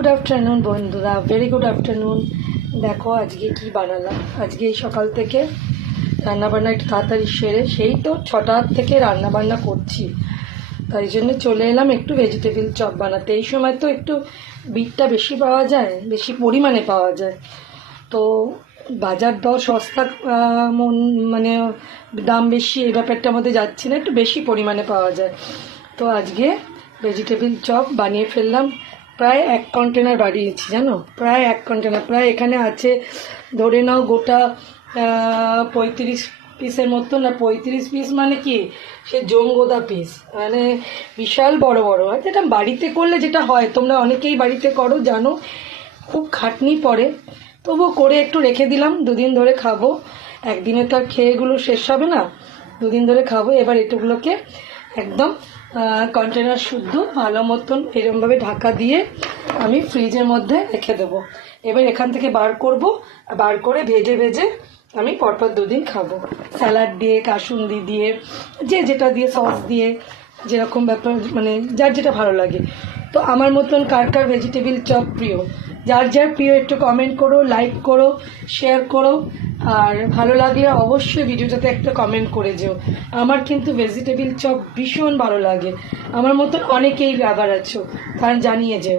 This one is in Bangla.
গুড আফটারনুন বন্ধুরা, ভেরি গুড আফটারনুন। দেখো আজকে কি বানালাম। আজকে এই সকাল থেকে রান্নাবান্না একটু তাড়াতাড়ি সেরে, সেই তো 6টার থেকে রান্নাবান্না করছি, তাই জন্য চলে এলাম একটু ভেজিটেবিল চপ বানাতে। এই সময় তো একটু বিটটা বেশি পাওয়া যায়, বেশি পরিমাণে পাওয়া যায়, তো বাজার দর সস্তা, মানে দাম বেশি এই ব্যাপারটার মধ্যে যাচ্ছি না, একটু বেশি পরিমাণে পাওয়া যায়। তো আজকে ভেজিটেবিল চপ বানিয়ে ফেললাম। প্রায় 1 কন্টেনার বানিয়েছি, জানো, প্রায় 1 কন্টেনার। প্রায় এখানে আছে ধরে নাও গোটা 35 পিসের মতো, না 35 পিস মানে কি, সে জমগোদা পিস, মানে বিশাল বড় বড় হয়। যেটা বাড়িতে করলে যেটা হয়, তোমরা অনেকেই বাড়িতে করো জানো, খুব খাটনি পড়ে, তবুও করে একটু রেখে দিলাম, 2 দিন ধরে খাবো। একদিনে তো আর খেয়ে এগুলো শেষ হবে না, 2 দিন ধরে খাবো। এবার এটুগুলোকে একদম কন্টেনার শুদ্ধ ভালো মতন এরকমভাবে ঢাকা দিয়ে আমি ফ্রিজের মধ্যে রেখে দেবো। এবার এখান থেকে বার করব, বার করে ভেজে ভেজে আমি পরপর 2 দিন খাবো, স্যালাড দিয়ে, কাসুন্দি দিয়ে, যে যেটা দিয়ে, সস দিয়ে, যেরকম ব্যাপার, মানে যার যেটা ভালো লাগে। তো আমার মতন কার কার ভেজিটেবিল চপ প্রিয়, যার যার প্রিয় একটু কমেন্ট করো, লাইক করো, শেয়ার করো, আর ভালো লাগলে অবশ্যই ভিডিওটাতে একটা কমেন্ট করে যেও। আমার কিন্তু ভেজিটেবিল চপ ভীষণ ভালো লাগে, আমার মতন অনেকেই লাভার আছো, তার জানিয়ে যেও।